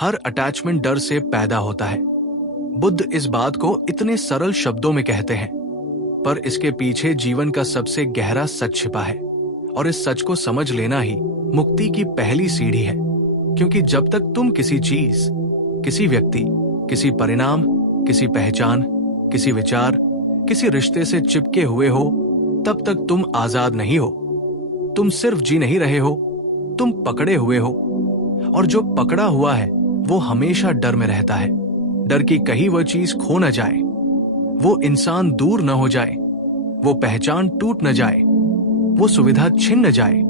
हर attachment डर से पैदा होता है। बुद्ध इस बात को इतने सरल शब्दों में कहते हैं, पर इसके पीछे जीवन का सबसे गहरा सच छिपा है, और इस सच को समझ लेना ही मुक्ति की पहली सीढ़ी है। क्योंकि जब तक तुम किसी चीज, किसी व्यक्ति, किसी परिणाम, किसी पहचान, किसी विचार, किसी रिश्ते से चिपके हुए हो, तब तक तुम आजाद नहीं हो। तुम सिर्फ जी नहीं रहे हो, तुम पकड़े हुए हो। और जो पकड़ा हुआ है वो हमेशा डर में रहता है। डर की कहीं वह चीज खो न जाए, वो इंसान दूर न हो जाए, वो पहचान टूट न जाए, वो सुविधा छिन न जाए,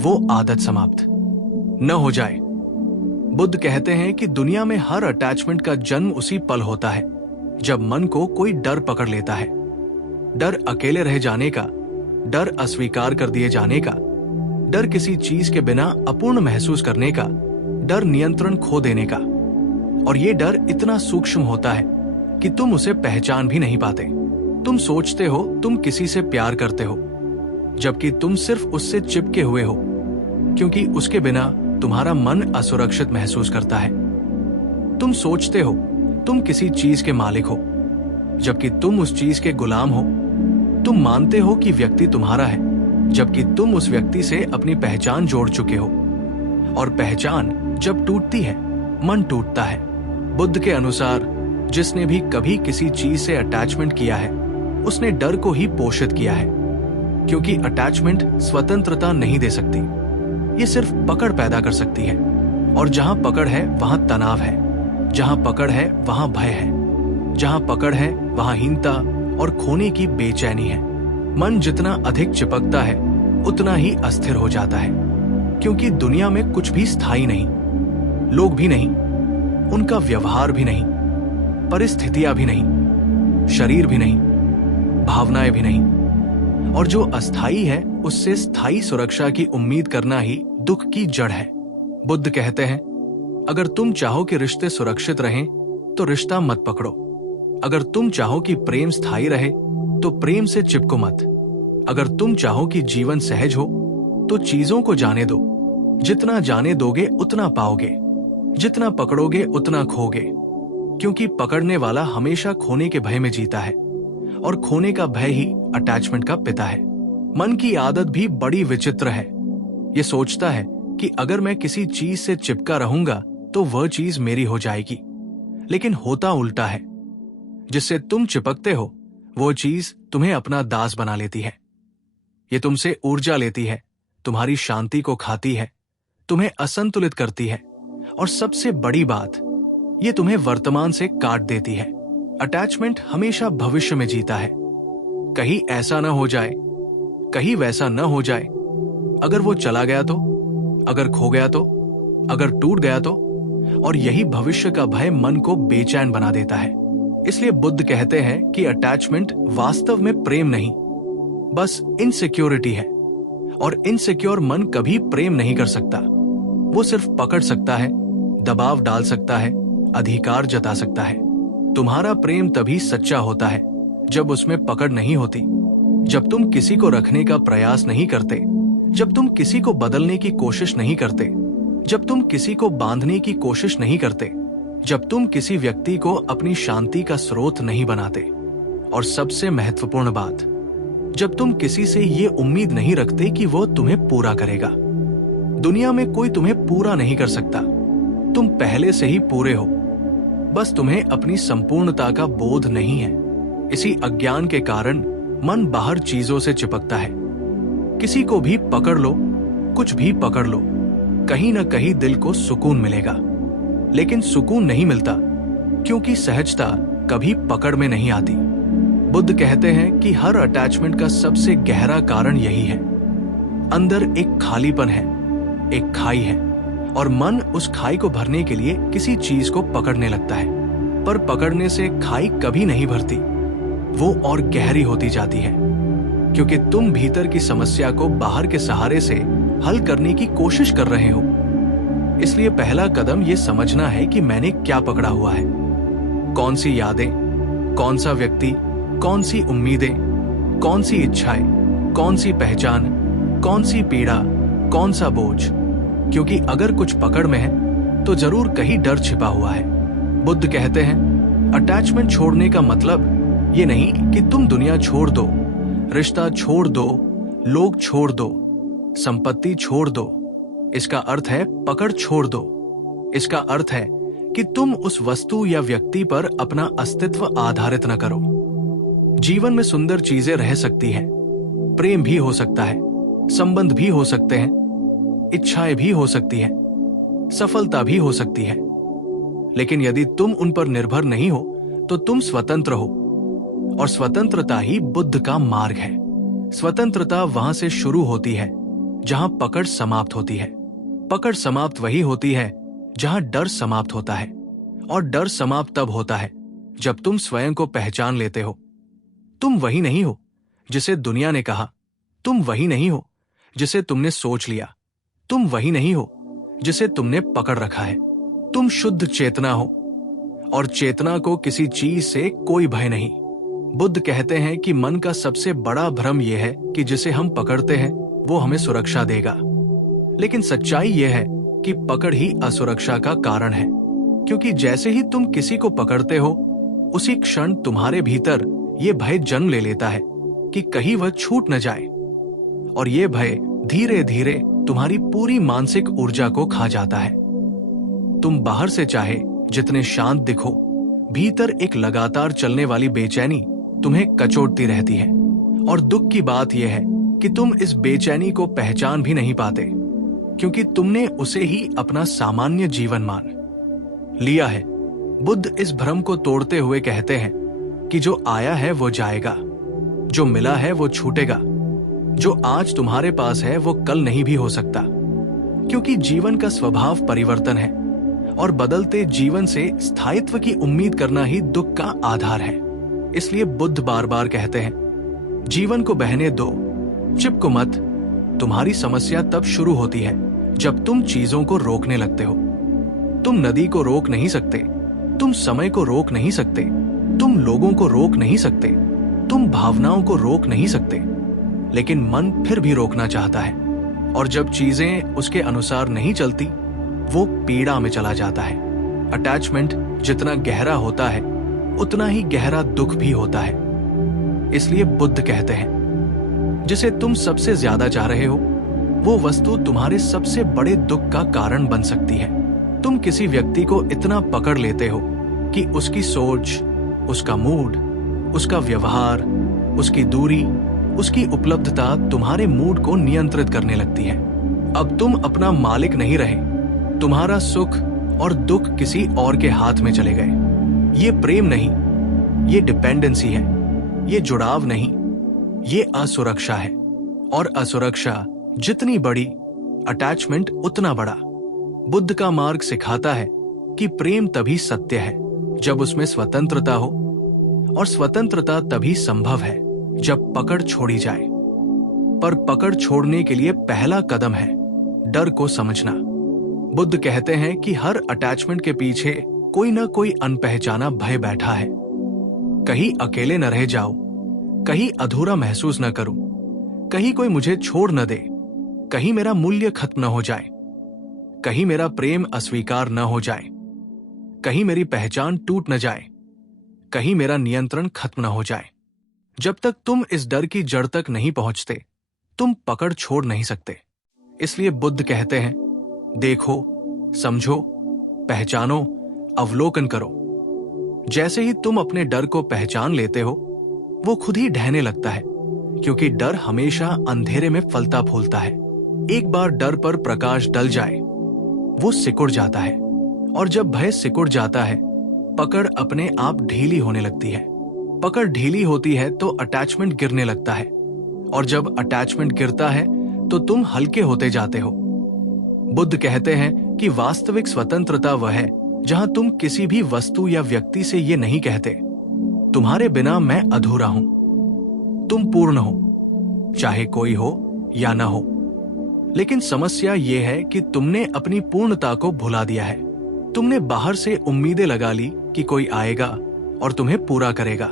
वो आदत समाप्त न हो जाए। बुद्ध कहते हैं कि दुनिया में हर अटैचमेंट का जन्म उसी पल होता है जब मन को कोई डर पकड़ लेता है। डर अकेले रह जाने का, डर अस्वीकार कर दिए जाने का, डर किसी चीज के बिना अपूर्ण महसूस करने का, डर नियंत्रण खो देने का। और ये डर इतना सूक्ष्म होता है कि तुम उसे पहचान भी नहीं पाते। तुम सोचते हो तुम किसी से प्यार करते हो, जबकि तुम सिर्फ उससे चिपके हुए हो, क्योंकि उसके बिना तुम्हारा मन असुरक्षित महसूस करता है। तुम सोचते हो तुम किसी चीज के मालिक हो, जबकि तुम उस चीज के गुलाम हो। तुम मानते हो कि व्यक्ति तुम्हारा है, जबकि तुम उस व्यक्ति से अपनी पहचान जोड़ चुके हो। और पहचान जब टूटती है, मन टूटता है। बुद्ध के अनुसार जिसने भी कभी किसी चीज से अटैचमेंट किया है, उसने डर को ही पोषित किया है। क्योंकि अटैचमेंट स्वतंत्रता नहीं दे सकती, ये सिर्फ पकड़ पैदा कर सकती है। और जहां पकड़ है वहां तनाव है, जहां पकड़ है वहां भय है, जहां पकड़ है वहां हीनता और खोने की बेचैनी है। मन जितना अधिक चिपकता है उतना ही अस्थिर हो जाता है। क्योंकि दुनिया में कुछ भी स्थायी नहीं, लोग भी नहीं, उनका व्यवहार भी नहीं, परिस्थितियां भी नहीं, शरीर भी नहीं, भावनाएं भी नहीं। और जो अस्थायी है उससे स्थायी सुरक्षा की उम्मीद करना ही दुख की जड़ है। बुद्ध कहते हैं, अगर तुम चाहो कि रिश्ते सुरक्षित रहें तो रिश्ता मत पकड़ो। अगर तुम चाहो कि प्रेम स्थायी रहे तो प्रेम से चिपको मत। अगर तुम चाहो कि जीवन सहज हो तो चीजों को जाने दो। जितना जाने दोगे उतना पाओगे, जितना पकड़ोगे उतना खोगे। क्योंकि पकड़ने वाला हमेशा खोने के भय में जीता है, और खोने का भय ही अटैचमेंट का पिता है। मन की आदत भी बड़ी विचित्र है। ये सोचता है कि अगर मैं किसी चीज से चिपका रहूंगा तो वह चीज मेरी हो जाएगी। लेकिन होता उल्टा है। जिससे तुम चिपकते हो वो चीज तुम्हें अपना दास बना लेती है। ये तुमसे ऊर्जा लेती है, तुम्हारी शांति को खाती है, तुम्हें असंतुलित करती है, और सबसे बड़ी बात, ये तुम्हें वर्तमान से काट देती है। अटैचमेंट हमेशा भविष्य में जीता है। कहीं ऐसा न हो जाए, कहीं वैसा न हो जाए, अगर वो चला गया तो, अगर खो गया तो, अगर टूट गया तो। और यही भविष्य का भय मन को बेचैन बना देता है। इसलिए बुद्ध कहते हैं कि अटैचमेंट वास्तव में प्रेम नहीं, बस इनसिक्योरिटी है। और इनसिक्योर मन कभी प्रेम नहीं कर सकता। वो सिर्फ पकड़ सकता है, दबाव डाल सकता है, अधिकार जता सकता है। तुम्हारा प्रेम तभी सच्चा होता है जब उसमें पकड़ नहीं होती, जब तुम किसी को रखने का प्रयास नहीं करते, जब तुम किसी को बदलने की कोशिश नहीं करते, जब तुम किसी को बांधने की कोशिश नहीं करते, जब तुम किसी व्यक्ति को अपनी शांति का स्रोत नहीं बनाते। और सबसे महत्वपूर्ण बात, जब तुम किसी से ये उम्मीद नहीं रखते कि वो तुम्हें पूरा करेगा। दुनिया में कोई तुम्हें पूरा नहीं कर सकता। तुम पहले से ही पूरे हो, बस तुम्हें अपनी संपूर्णता का बोध नहीं है। इसी अज्ञान के कारण मन बाहर चीजों से चिपकता है। किसी को भी पकड़ लो, कुछ भी पकड़ लो, कहीं ना कहीं दिल को सुकून मिलेगा। लेकिन सुकून नहीं मिलता, क्योंकि सहजता कभी पकड़ में नहीं आती। बुद्ध कहते हैं कि हर अटैचमेंट का सबसे गहरा कारण यही है। अंदर एक खालीपन है, एक खाई है, और मन उस खाई को भरने के लिए किसी चीज को पकड़ने लगता है। पर पकड़ने से खाई कभी नहीं भरती, वो और गहरी होती जाती है। क्योंकि तुम भीतर की समस्या को बाहर के सहारे से हल करने की कोशिश कर रहे हो। इसलिए पहला कदम ये समझना है कि मैंने क्या पकड़ा हुआ है। कौन सी यादें, कौन सा व्यक्ति, कौन सी उम्मीदें, कौन सी इच्छाएं, कौन सी पहचान, कौन सी पीड़ा, कौन सा बोझ। क्योंकि अगर कुछ पकड़ में है तो जरूर कहीं डर छिपा हुआ है। बुद्ध कहते हैं, अटैचमेंट छोड़ने का मतलब ये नहीं कि तुम दुनिया छोड़ दो, रिश्ता छोड़ दो, लोग छोड़ दो, संपत्ति छोड़ दो। इसका अर्थ है पकड़ छोड़ दो। इसका अर्थ है कि तुम उस वस्तु या व्यक्ति पर अपना अस्तित्व आधारित न करो। जीवन में सुंदर चीजें रह सकती हैं, प्रेम भी हो सकता है, संबंध भी हो सकते हैं, इच्छाएं भी हो सकती हैं, सफलता भी हो सकती है। लेकिन यदि तुम उन पर निर्भर नहीं हो तो तुम स्वतंत्र हो, और स्वतंत्रता ही बुद्ध का मार्ग है। स्वतंत्रता वहां से शुरू होती है जहां पकड़ समाप्त होती है। पकड़ समाप्त वही होती है जहां डर समाप्त होता है, और डर समाप्त तब होता है जब तुम स्वयं को पहचान लेते हो। तुम वही नहीं हो जिसे दुनिया ने कहा, तुम वही नहीं हो जिसे तुमने सोच लिया, तुम वही नहीं हो जिसे तुमने पकड़ रखा है। तुम शुद्ध चेतना हो, और चेतना को किसी चीज से कोई भय नहीं। बुद्ध कहते हैं कि मन का सबसे बड़ा भ्रम यह है कि जिसे हम पकड़ते हैं वो हमें सुरक्षा देगा, लेकिन सच्चाई यह है कि पकड़ ही असुरक्षा का कारण है। क्योंकि जैसे ही तुम किसी को पकड़ते हो, उसी क्षण तुम्हारे भीतर ये भय जन्म ले लेता है कि कहीं वह छूट न जाए, और ये भय धीरे धीरे तुम्हारी पूरी मानसिक ऊर्जा को खा जाता है। तुम बाहर से चाहे जितने शांत दिखो, भीतर एक लगातार चलने वाली बेचैनी तुम्हें कचोटती रहती है। और दुख की बात यह है कि तुम इस बेचैनी को पहचान भी नहीं पाते, क्योंकि तुमने उसे ही अपना सामान्य जीवन मान लिया है। बुद्ध इस भ्रम को तोड़ते हुए कहते हैं कि जो आया है वो जाएगा, जो मिला है वो छूटेगा, जो आज तुम्हारे पास है वो कल नहीं भी हो सकता। क्योंकि जीवन का स्वभाव परिवर्तन है, और बदलते जीवन से स्थायित्व की उम्मीद करना ही दुख का आधार है। इसलिए बुद्ध बार बार कहते हैं, जीवन को बहने दो, चिपको मत। तुम्हारी समस्या तब शुरू होती है जब तुम चीजों को रोकने लगते हो। तुम नदी को रोक नहीं सकते, तुम समय को रोक नहीं सकते, तुम लोगों को रोक नहीं सकते, तुम भावनाओं को रोक नहीं सकते, लेकिन मन फिर भी रोकना चाहता है। और जब चीजें उसके अनुसार नहीं चलती, वो पीड़ा में चला जाता है। अटैचमेंट जितना गहरा होता है, उतना ही गहरा दुख भी होता है। इसलिए बुद्ध कहते हैं, जिसे तुम सबसे ज्यादा चाह रहे हो, वो वस्तु तुम्हारे सबसे बड़े दुख का कारण बन सकती है। तुम किसी व्यक्ति को इतना पकड़ लेते हो कि उसकी सोच, उसका मूड, उसका व्यवहार, उसकी दूरी, उसकी उपलब्धता तुम्हारे मूड को नियंत्रित करने लगती है। अब तुम अपना मालिक नहीं रहे, तुम्हारा सुख और दुख किसी और के हाथ में चले गए। ये प्रेम नहीं, ये डिपेंडेंसी है। ये जुड़ाव नहीं, ये असुरक्षा है। और असुरक्षा जितनी बड़ी, अटैचमेंट उतना बड़ा। बुद्ध का मार्ग सिखाता है कि प्रेम तभी सत्य है जब उसमें स्वतंत्रता हो, और स्वतंत्रता तभी संभव है जब पकड़ छोड़ी जाए। पर पकड़ छोड़ने के लिए पहला कदम है डर को समझना। बुद्ध कहते हैं कि हर अटैचमेंट के पीछे कोई ना कोई अनपहचाना भय बैठा है। कहीं अकेले न रह जाओ, कहीं अधूरा महसूस न करूं, कहीं कोई मुझे छोड़ न दे, कहीं मेरा मूल्य खत्म न हो जाए, कहीं मेरा प्रेम अस्वीकार न हो जाए, कहीं मेरी पहचान टूट न जाए, कहीं मेरा नियंत्रण खत्म न हो जाए। जब तक तुम इस डर की जड़ तक नहीं पहुंचते, तुम पकड़ छोड़ नहीं सकते। इसलिए बुद्ध कहते हैं, देखो, समझो, पहचानो, अवलोकन करो। जैसे ही तुम अपने डर को पहचान लेते हो, वो खुद ही ढहने लगता है, क्योंकि डर हमेशा अंधेरे में फलता फूलता है। एक बार डर पर प्रकाश डल जाए, वो सिकुड़ जाता है, और जब भय सिकुड़ जाता है, पकड़ अपने आप ढीली होने लगती है। पकड़ ढीली होती है तो अटैचमेंट गिरने लगता है, और जब अटैचमेंट गिरता है तो तुम हल्के होते जाते हो। बुद्ध कहते हैं कि वास्तविक स्वतंत्रता वह है जहां तुम किसी भी वस्तु या व्यक्ति से ये नहीं कहते, तुम्हारे बिना मैं अधूरा हूं। तुम पूर्ण हो, चाहे कोई हो या ना हो। लेकिन समस्या यह है कि तुमने अपनी पूर्णता को भुला दिया है। तुमने बाहर से उम्मीदें लगा ली कि कोई आएगा और तुम्हें पूरा करेगा,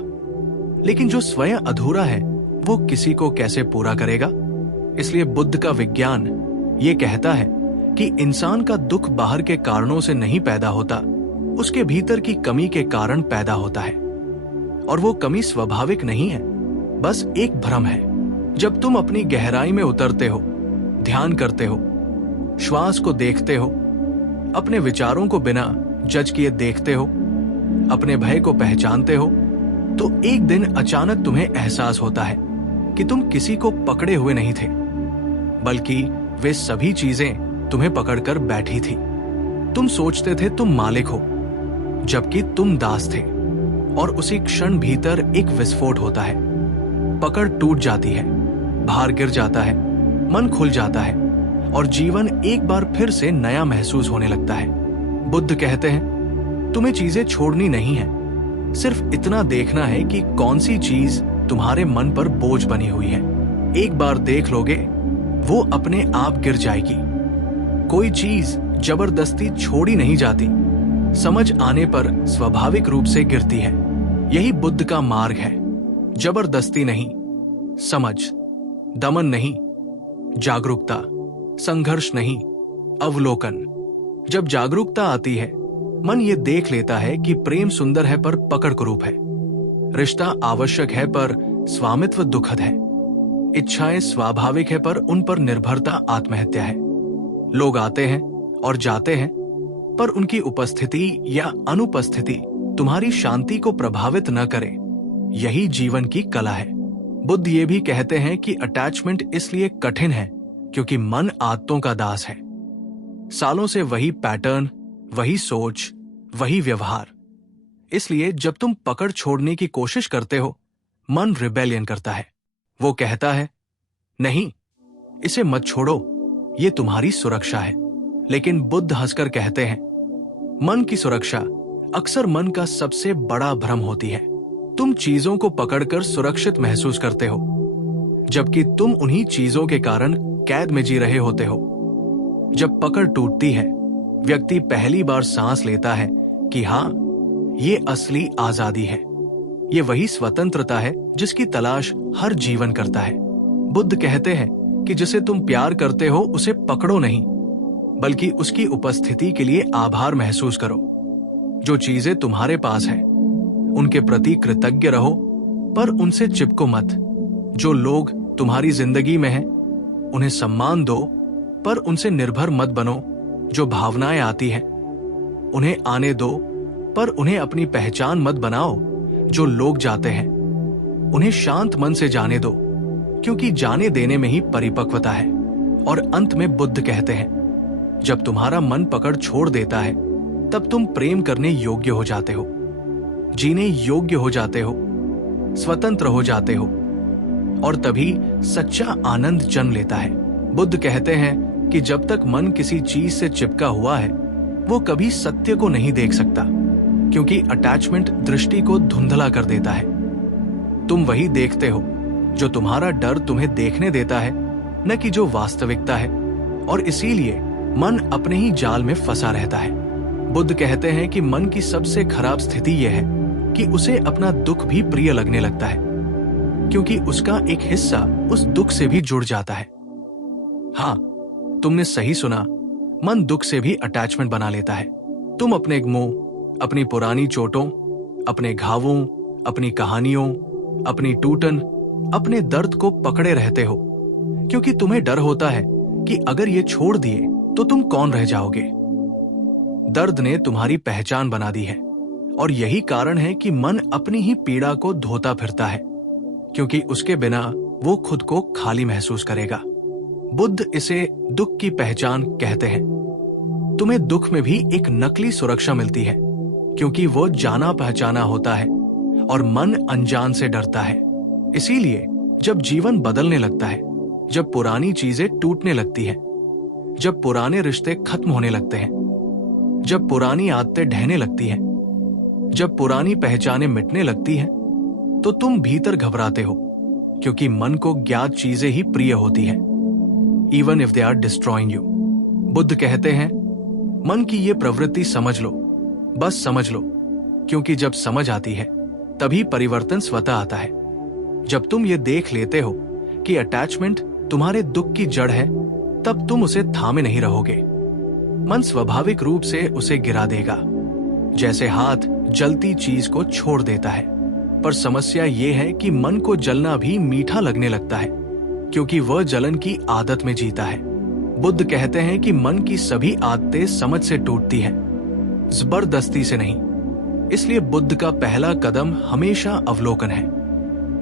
लेकिन जो स्वयं अधूरा है वो किसी को कैसे पूरा करेगा? इसलिए बुद्ध का विज्ञान ये कहता है कि इंसान का दुख बाहर के कारणों से नहीं पैदा होता, उसके भीतर की कमी के कारण पैदा होता है। और वो कमी स्वाभाविक नहीं है, बस एक भ्रम है। जब तुम अपनी गहराई में उतरते हो, ध्यान करते हो, श्वास को देखते हो, अपने विचारों को बिना जज किए देखते हो, अपने भय को पहचानते हो, तो एक दिन अचानक तुम्हें एहसास होता है कि तुम किसी को पकड़े हुए नहीं थे, बल्कि वे सभी चीजें तुम्हें पकड़कर बैठी थी। तुम सोचते थे तुम मालिक हो, जबकि तुम दास थे। और उसी क्षण भीतर एक विस्फोट होता है, पकड़ टूट जाती है, भार गिर जाता है, मन खुल जाता है और जीवन एक बार फिर से नया महसूस होने लगता है। बुद्ध कहते हैं, तुम्हें चीजें छोड़नी नहीं है, सिर्फ इतना देखना है कि कौन सी चीज तुम्हारे मन पर बोझ बनी हुई है। एक बार देख लोगे, वो अपने आप गिर जाएगी। कोई चीज जबरदस्ती छोड़ी नहीं जाती, समझ आने पर स्वाभाविक रूप से गिरती है। यही बुद्ध का मार्ग है। जबरदस्ती नहीं, समझ, दमन नहीं, जागरूकता, संघर्ष नहीं, अवलोकन। जब जागरूकता आती है, मन ये देख लेता है कि प्रेम सुंदर है पर पकड़ कुरूप है, रिश्ता आवश्यक है पर स्वामित्व दुखद है, इच्छाएं स्वाभाविक है पर उन पर निर्भरता आत्महत्या है। लोग आते हैं और जाते हैं, पर उनकी उपस्थिति या अनुपस्थिति तुम्हारी शांति को प्रभावित न करे। यही जीवन की कला है। बुद्ध ये भी कहते हैं कि अटैचमेंट इसलिए कठिन है क्योंकि मन आदतों का दास है। सालों से वही पैटर्न, वही सोच, वही व्यवहार। इसलिए जब तुम पकड़ छोड़ने की कोशिश करते हो, मन रिबेलियन करता है। वो कहता है, नहीं, इसे मत छोड़ो, ये तुम्हारी सुरक्षा है। लेकिन बुद्ध हंसकर कहते हैं, मन की सुरक्षा अक्सर मन का सबसे बड़ा भ्रम होती है। तुम चीजों को पकड़कर सुरक्षित महसूस करते हो, जबकि तुम उन्हीं चीजों के कारण कैद में जी रहे होते हो। जब पकड़ टूटती है, व्यक्ति पहली बार सांस लेता है कि हाँ, ये असली आजादी है। ये वही स्वतंत्रता है जिसकी तलाश हर जीवन करता है। बुद्ध कहते हैं कि जिसे तुम प्यार करते हो उसे पकड़ो नहीं, बल्कि उसकी उपस्थिति के लिए आभार महसूस करो। जो चीजें तुम्हारे पास है, उनके प्रति कृतज्ञ रहो, पर उनसे चिपको मत। जो लोग तुम्हारी जिंदगी में हैं, उन्हें सम्मान दो, पर उनसे निर्भर मत बनो। जो भावनाएं आती हैं, उन्हें आने दो, पर उन्हें अपनी पहचान मत बनाओ। जो लोग जाते हैं, उन्हें शांत मन से जाने दो, क्योंकि जाने देने में ही परिपक्वता है। और अंत में बुद्ध कहते हैं, जब तुम्हारा मन पकड़ छोड़ देता है, तब तुम प्रेम करने योग्य हो जाते हो, जीने योग्य हो जाते हो, स्वतंत्र हो जाते हो, और तभी सच्चा आनंद जन्म लेता है। बुद्ध कहते हैं कि जब तक मन किसी चीज से चिपका हुआ है, वो कभी सत्य को नहीं देख सकता, क्योंकि अटैचमेंट दृष्टि को धुंधला कर देता है। तुम वही देखते हो जो तुम्हारा डर तुम्हें देखने देता है, न कि जो वास्तविकता है, और इसीलिए मन अपने ही जाल में फंसा रहता है। बुद्ध कहते हैं कि मन की सबसे खराब स्थिति यह है कि उसे अपना दुख भी प्रिय लगने लगता है, क्योंकि उसका एक हिस्सा उस दुख से भी जुड़ जाता है। हाँ, तुमने सही सुना, मन दुख से भी अटैचमेंट बना लेता है। तुम अपने गमों, अपनी पुरानी चोटों, अपने घावों, अपनी कहानियों, अपनी टूटन, अपने दर्द को पकड़े रहते हो, क्योंकि तुम्हें डर होता है कि अगर ये छोड़ दिए तो तुम कौन रह जाओगे। दर्द ने तुम्हारी पहचान बना दी है, और यही कारण है कि मन अपनी ही पीड़ा को धोता फिरता है, क्योंकि उसके बिना वो खुद को खाली महसूस करेगा। बुद्ध इसे दुख की पहचान कहते हैं। तुम्हें दुख में भी एक नकली सुरक्षा मिलती है, क्योंकि वो जाना पहचाना होता है और मन अनजान से डरता है। इसीलिए जब जीवन बदलने लगता है, जब पुरानी चीजें टूटने लगती हैं, जब पुराने रिश्ते खत्म होने लगते हैं, जब पुरानी आदतें ढहने लगती हैं, जब पुरानी पहचानें मिटने लगती हैं, तो तुम भीतर घबराते हो, क्योंकि मन को ज्ञात चीजें ही प्रिय होती हैं, even if they are destroying you. Buddha कहते हैं, मन की ये प्रवृत्ति समझ लो, बस समझ लो, क्योंकि जब समझ आती है तभी परिवर्तन स्वतः आता है। जब तुम ये देख लेते हो कि अटैचमेंट तुम्हारे दुख की जड़ है, तब तुम उसे थामे नहीं रहोगे, मन स्वाभाविक रूप से उसे गिरा देगा, जैसे हाथ जलती चीज को छोड़ देता है। पर समस्या यह है कि मन को जलना भी मीठा लगने लगता है, क्योंकि वह जलन की आदत में जीता है। बुद्ध कहते हैं कि मन की सभी आदतें समझ से टूटती हैं, जबरदस्ती से नहीं। इसलिए बुद्ध का पहला कदम हमेशा अवलोकन है।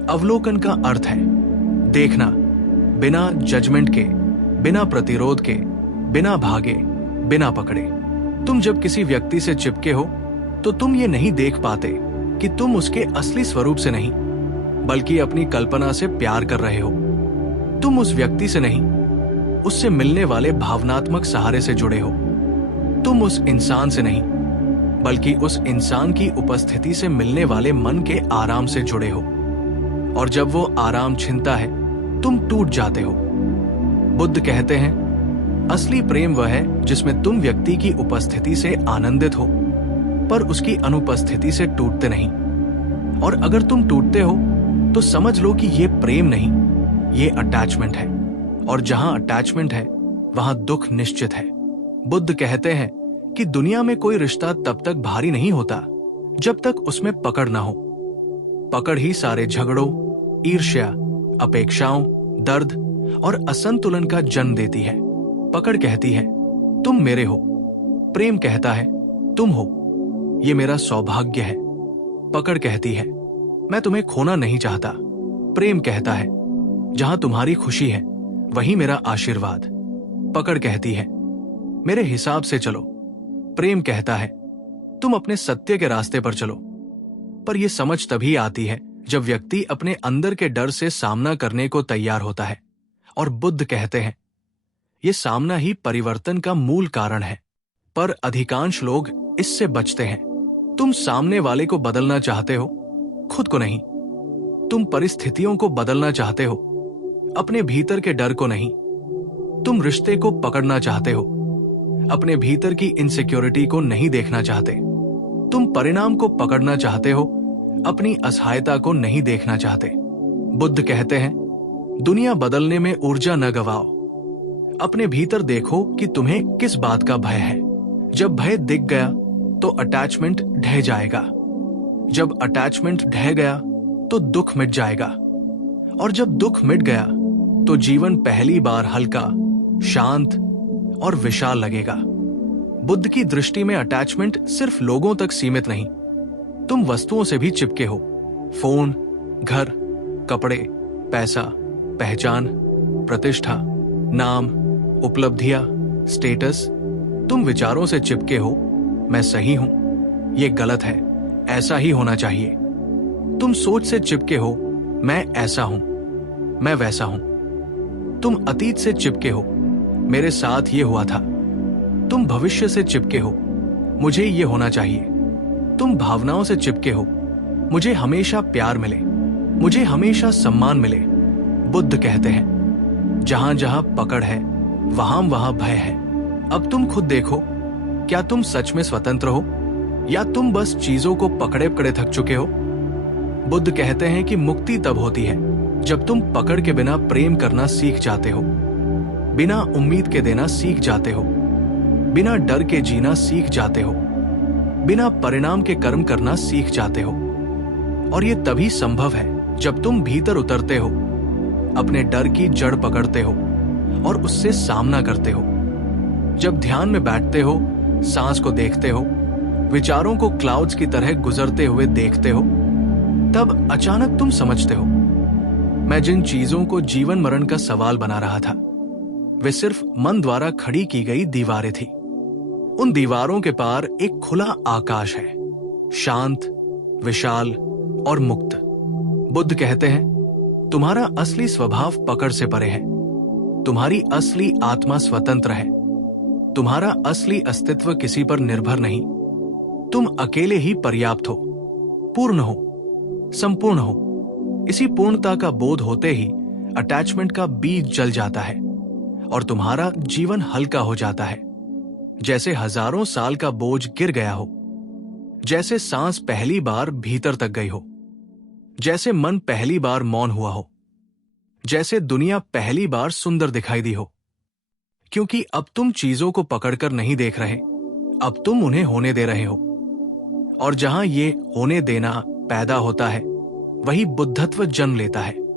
अवलोकन का अर्थ है देखना, बिना जजमेंट के, बिना प्रतिरोध के, बिना भागे, बिना पकड़े। तुम जब किसी व्यक्ति से चिपके हो तो तुम ये नहीं देख पाते कि तुम उसके असली स्वरूप से नहीं, बल्कि अपनी कल्पना से प्यार कर रहे हो। तुम उस व्यक्ति से नहीं, उससे मिलने वाले भावनात्मक सहारे से जुड़े हो। तुम उस इंसान से नहीं, बल्कि उस इंसान की उपस्थिति से मिलने वाले मन के आराम से जुड़े हो। और जब वो आराम छिनता है, तुम टूट जाते हो। बुद्ध कहते हैं, असली प्रेम वह है जिसमें तुम व्यक्ति की उपस्थिति से आनंदित हो, पर उसकी अनुपस्थिति से टूटते नहीं। और अगर तुम टूटते हो तो समझ लो कि यह प्रेम नहीं, ये अटैचमेंट है। और जहां अटैचमेंट है, वहां दुख निश्चित है। बुद्ध कहते हैं कि दुनिया में कोई रिश्ता तब तक भारी नहीं होता जब तक उसमें पकड़ ना हो। पकड़ ही सारे झगड़ों, ईर्ष्या, अपेक्षाओं, दर्द और असंतुलन का जन्म देती है। पकड़ कहती है तुम मेरे हो, प्रेम कहता है तुम हो, ये मेरा सौभाग्य है। पकड़ कहती है मैं तुम्हें खोना नहीं चाहता। प्रेम कहता है जहां तुम्हारी खुशी है वहीं मेरा आशीर्वाद। पकड़ कहती है मेरे हिसाब से चलो। प्रेम कहता है तुम अपने सत्य के रास्ते पर चलो। पर यह समझ तभी आती है जब व्यक्ति अपने अंदर के डर से सामना करने को तैयार होता है। और बुद्ध कहते हैं यह सामना ही परिवर्तन का मूल कारण है। पर अधिकांश लोग इससे बचते हैं। तुम सामने वाले को बदलना चाहते हो, खुद को नहीं। तुम परिस्थितियों को बदलना चाहते हो, अपने भीतर के डर को नहीं। तुम रिश्ते को पकड़ना चाहते हो, अपने भीतर की इनसिक्योरिटी को नहीं देखना चाहते। तुम परिणाम को पकड़ना चाहते हो, अपनी असहायता को नहीं देखना चाहते। बुद्ध कहते हैं दुनिया बदलने में ऊर्जा न गवाओ। अपने भीतर देखो कि तुम्हें किस बात का भय है। जब भय दिख गया तो अटैचमेंट ढह जाएगा। जब अटैचमेंट ढह गया तो दुख मिट जाएगा। और जब दुख मिट गया तो जीवन पहली बार हल्का, शांत और विशाल लगेगा। बुद्ध की दृष्टि में अटैचमेंट सिर्फ लोगों तक सीमित नहीं। तुम वस्तुओं से भी चिपके हो, फोन, घर, कपड़े, पैसा, पहचान, प्रतिष्ठा, नाम, उपलब्धियां, स्टेटस। तुम विचारों से चिपके हो मैं सही हूं, यह गलत है, ऐसा ही होना चाहिए। तुम सोच से चिपके हो मैं ऐसा हूं, मैं वैसा हूं। तुम अतीत से चिपके हो, मेरे साथ ये हुआ था। तुम भविष्य से चिपके हो, मुझे ये होना चाहिए। तुम भावनाओं से चिपके हो, मुझे हमेशा प्यार मिले, मुझे हमेशा सम्मान मिले। बुद्ध कहते हैं जहां जहां पकड़ है वहां वहां भय है। अब तुम खुद देखो, क्या तुम सच में स्वतंत्र हो या तुम बस चीजों को पकड़े पकड़े थक चुके हो? बुद्ध कहते हैं कि मुक्ति तब होती है जब तुम पकड़ के बिना प्रेम करना सीख जाते हो, बिना उम्मीद के देना सीख जाते हो, बिना डर के जीना सीख जाते हो, बिना परिणाम के कर्म करना सीख जाते हो। और ये तभी संभव है जब तुम भीतर उतरते हो, अपने डर की जड़ पकड़ते हो और उससे सामना करते हो। जब ध्यान में बैठते हो, सांस को देखते हो, विचारों को क्लाउड्स की तरह गुजरते हुए देखते हो, तब अचानक तुम समझते हो मैं जिन चीजों को जीवन मरण का सवाल बना रहा था वे सिर्फ मन द्वारा खड़ी की गई दीवारें थी। उन दीवारों के पार एक खुला आकाश है, शांत, विशाल और मुक्त। बुद्ध कहते हैं तुम्हारा असली स्वभाव पकड़ से परे है। तुम्हारी असली आत्मा स्वतंत्र है। तुम्हारा असली अस्तित्व किसी पर निर्भर नहीं। तुम अकेले ही पर्याप्त हो, पूर्ण हो, संपूर्ण हो। इसी पूर्णता का बोध होते ही अटैचमेंट का बीज जल जाता है और तुम्हारा जीवन हल्का हो जाता है, जैसे हजारों साल का बोझ गिर गया हो, जैसे सांस पहली बार भीतर तक गई हो, जैसे मन पहली बार मौन हुआ हो, जैसे दुनिया पहली बार सुंदर दिखाई दी हो। क्योंकि अब तुम चीजों को पकड़कर नहीं देख रहे, अब तुम उन्हें होने दे रहे हो। और जहां ये होने देना पैदा होता है, वही बुद्धत्व जन्म लेता है।